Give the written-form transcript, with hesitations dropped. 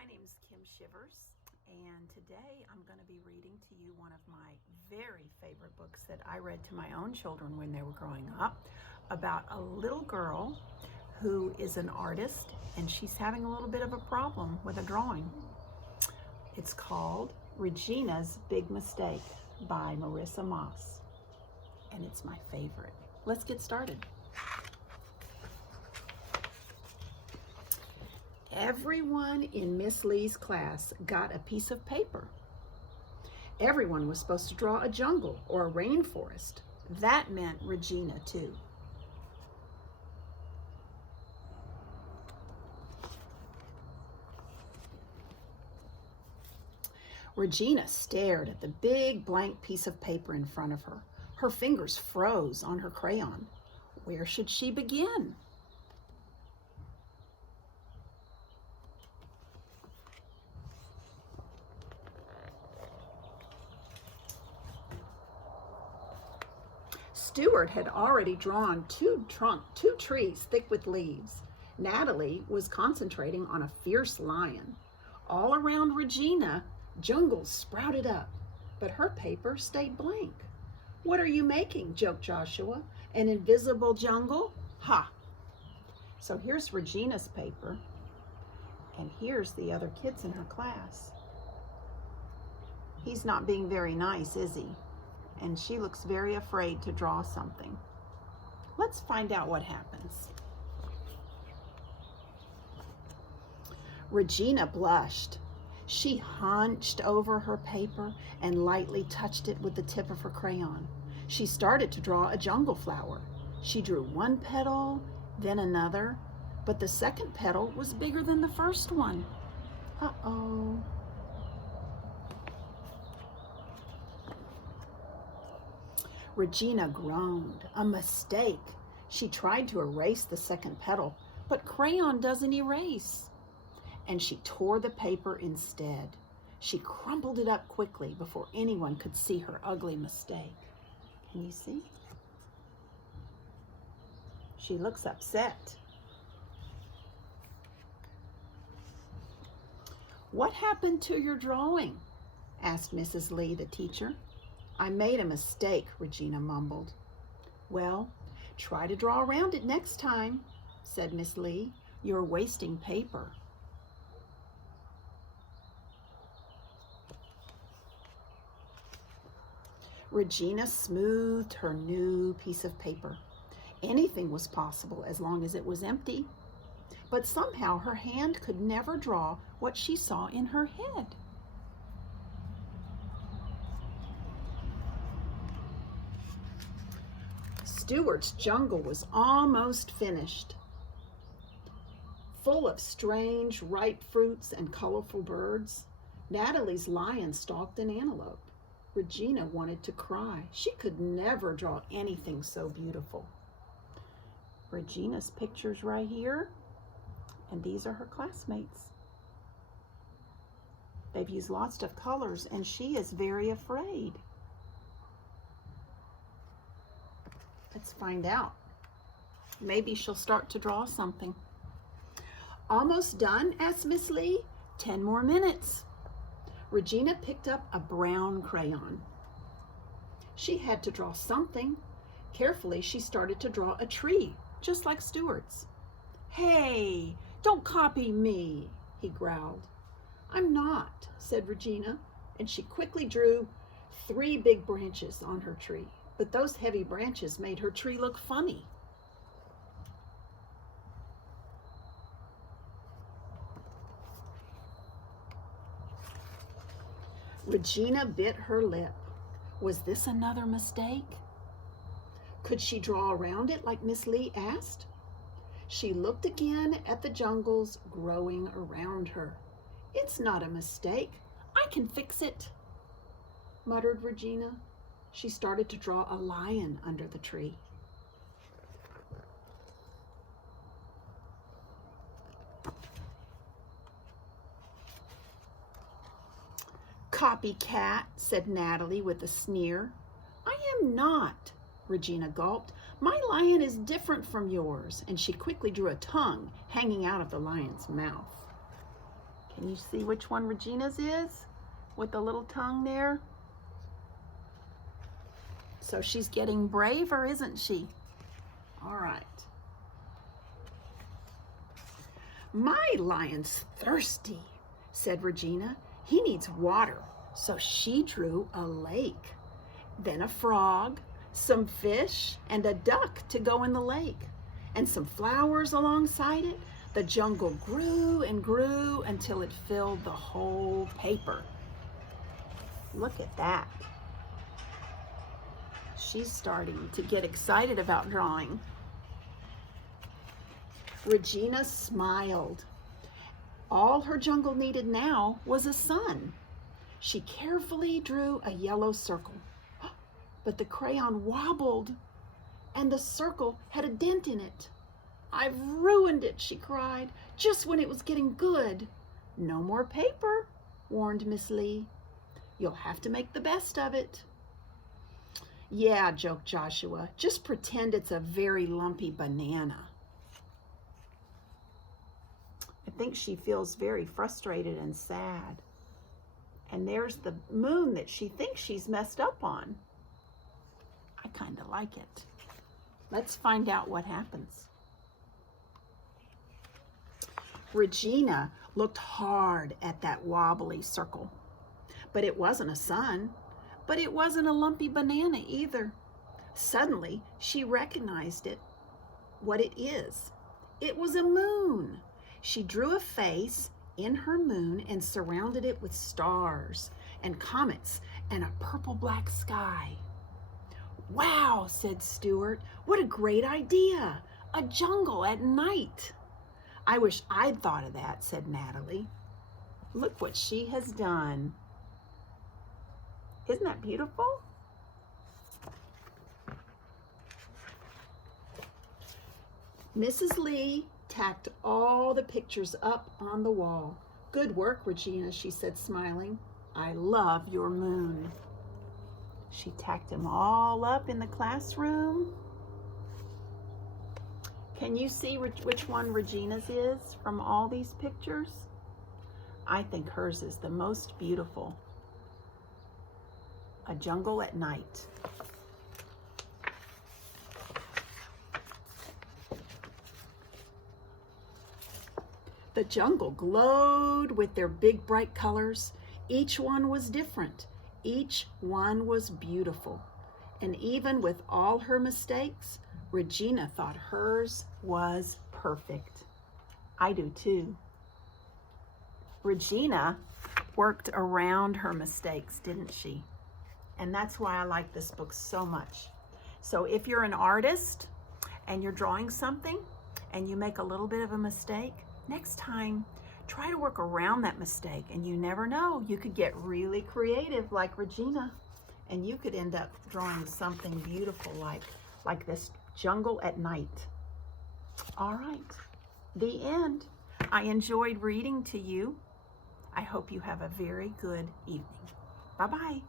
My name's Kim Shivers, and today I'm going to be reading to you one of my very favorite books that I read to my own children when they were growing up, about a little girl who is an artist and she's having a little bit of a problem with a drawing. It's called Regina's Big Mistake by Marissa Moss, and it's my favorite. Let's get started. Everyone in Miss Lee's class got a piece of paper. Everyone was supposed to draw a jungle or a rainforest. That meant Regina, too. Regina stared at the big blank piece of paper in front of her. Her fingers froze on her crayon. Where should she begin? Stuart had already drawn two trees thick with leaves. Natalie was concentrating on a fierce lion. All around Regina, jungles sprouted up, but her paper stayed blank. "What are you making?" joked Joshua. "An invisible jungle? Ha!" So here's Regina's paper, and here's the other kids in her class. He's not being very nice, is he? And she looks very afraid to draw something. Let's find out what happens. Regina blushed. She hunched over her paper and lightly touched it with the tip of her crayon. She started to draw a jungle flower. She drew one petal, then another, but the second petal was bigger than the first one. Uh-oh. Regina groaned. A mistake. She tried to erase the second petal, but crayon doesn't erase. And she tore the paper instead. She crumpled it up quickly before anyone could see her ugly mistake. Can you see? She looks upset. "What happened to your drawing?" asked Mrs. Lee, the teacher. "I made a mistake," Regina mumbled. "Well, try to draw around it next time," said Miss Lee. "You're wasting paper." Regina smoothed her new piece of paper. Anything was possible as long as it was empty. But somehow her hand could never draw what she saw in her head. Stuart's jungle was almost finished, full of strange, ripe fruits and colorful birds. Natalie's lion stalked an antelope. Regina wanted to cry. She could never draw anything so beautiful. Regina's picture's right here, and these are her classmates. They've used lots of colors, and she is very afraid. Let's find out. Maybe she'll start to draw something. "Almost done?" asked Miss Lee. 10 more minutes." Regina picked up a brown crayon. She had to draw something. Carefully, she started to draw a tree, just like Stuart's. "Hey, don't copy me," he growled. "I'm not," said Regina, and she quickly drew 3 big branches on her tree. But those heavy branches made her tree look funny. Regina bit her lip. Was this another mistake? Could she draw around it like Miss Lee asked? She looked again at the jungles growing around her. "It's not a mistake. I can fix it," muttered Regina. She started to draw a lion under the tree. "Copycat," said Natalie with a sneer. "I am not," Regina gulped. "My lion is different from yours," and she quickly drew a tongue hanging out of the lion's mouth. Can you see which one Regina's is with the little tongue there? So she's getting braver, isn't she? All right. My lion's thirsty, said Regina. He needs water. So she drew a lake, then a frog, some fish, and a duck to go in the lake, and some flowers alongside it. The jungle grew and grew until it filled the whole paper. Look at that. She's starting to get excited about drawing. Regina smiled. All her jungle needed now was a sun. She carefully drew a yellow circle, but the crayon wobbled and the circle had a dent in it. I've ruined it, she cried, just when it was getting good. No more paper, warned Miss Lee. You'll have to make the best of it. Yeah, joked Joshua, just pretend it's a very lumpy banana. I think she feels very frustrated and sad. And there's the moon that she thinks she's messed up on. I kind of like it. Let's find out what happens. Regina looked hard at that wobbly circle. But it wasn't a sun. But it wasn't a lumpy banana either. Suddenly, she recognized it, what it is. It was a moon. She drew a face in her moon and surrounded it with stars and comets and a purple-black sky. Wow, said Stuart, what a great idea. A jungle at night. I wish I'd thought of that, said Natalie. Look what she has done. Isn't that beautiful? Mrs. Lee tacked all the pictures up on the wall. Good work, Regina, she said, smiling. I love your moon. She tacked them all up in the classroom. Can you see which one Regina's is from all these pictures? I think hers is the most beautiful. A jungle at night. The jungle glowed with their big bright colors. Each one was different. Each one was beautiful. And even with all her mistakes, Regina thought hers was perfect. I do too. Regina worked around her mistakes, didn't she? And that's why I like this book so much. So if you're an artist and you're drawing something and you make a little bit of a mistake, next time try to work around that mistake, and you never know, you could get really creative like Regina, and you could end up drawing something beautiful like this jungle at night. All right, the end. I enjoyed reading to you. I hope you have a very good evening. Bye-bye.